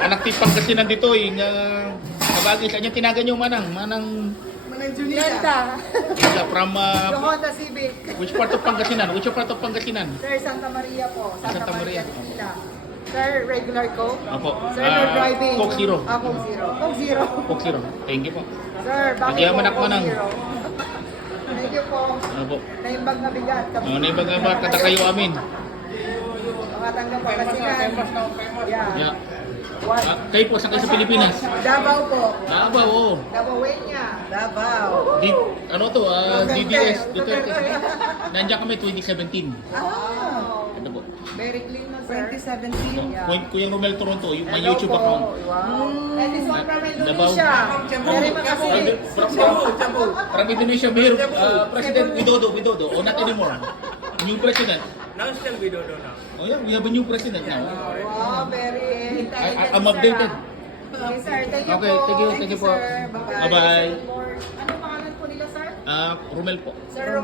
Anak tipang kasi nandito eh. Kabagay sa kanya tinagan yung Manang Junita. from Yung Honda Civic. which part of Pangasinan? Which part of Pangasinan? Sir, Santa Maria po. Santa Maria. Manila. Sir, regular Coke. Opo. Sir, no driving. Coke Zero. Coke Zero. Coke Zero. Coke Zero. Thank you po. Sir, bakit Nagyaman po ako Coke ng- Zero? Thank you po. Opo. Naimbag na bigat. Naibag ba kata kayo amin? Makatanggap po kasi yan. Yeah. Yeah. Kayo po, saan kayo sa Pilipinas? Davao po. Davao, oo. Davao niya. Davao. Ano to? DDS. Duterte. Nandiyan kami 2017. Oh. Ito po. Very clean na, sir. 2017. Kuya Romel Toronto, yung may YouTube account. Wow. And this one from Davao. Indonesia. Very makasili. From Indonesia, Mayor, President Widodo, or not anymore. New president. Now still we don't know now. Oh yeah, we have a new president now. Wow, very intelligent. I'm updated. Okay, sir. Thank you Okay, po. thank you po. Sir. Bye-bye. Bye-bye. Ano pangalan po nila, sir? Romel po. Sir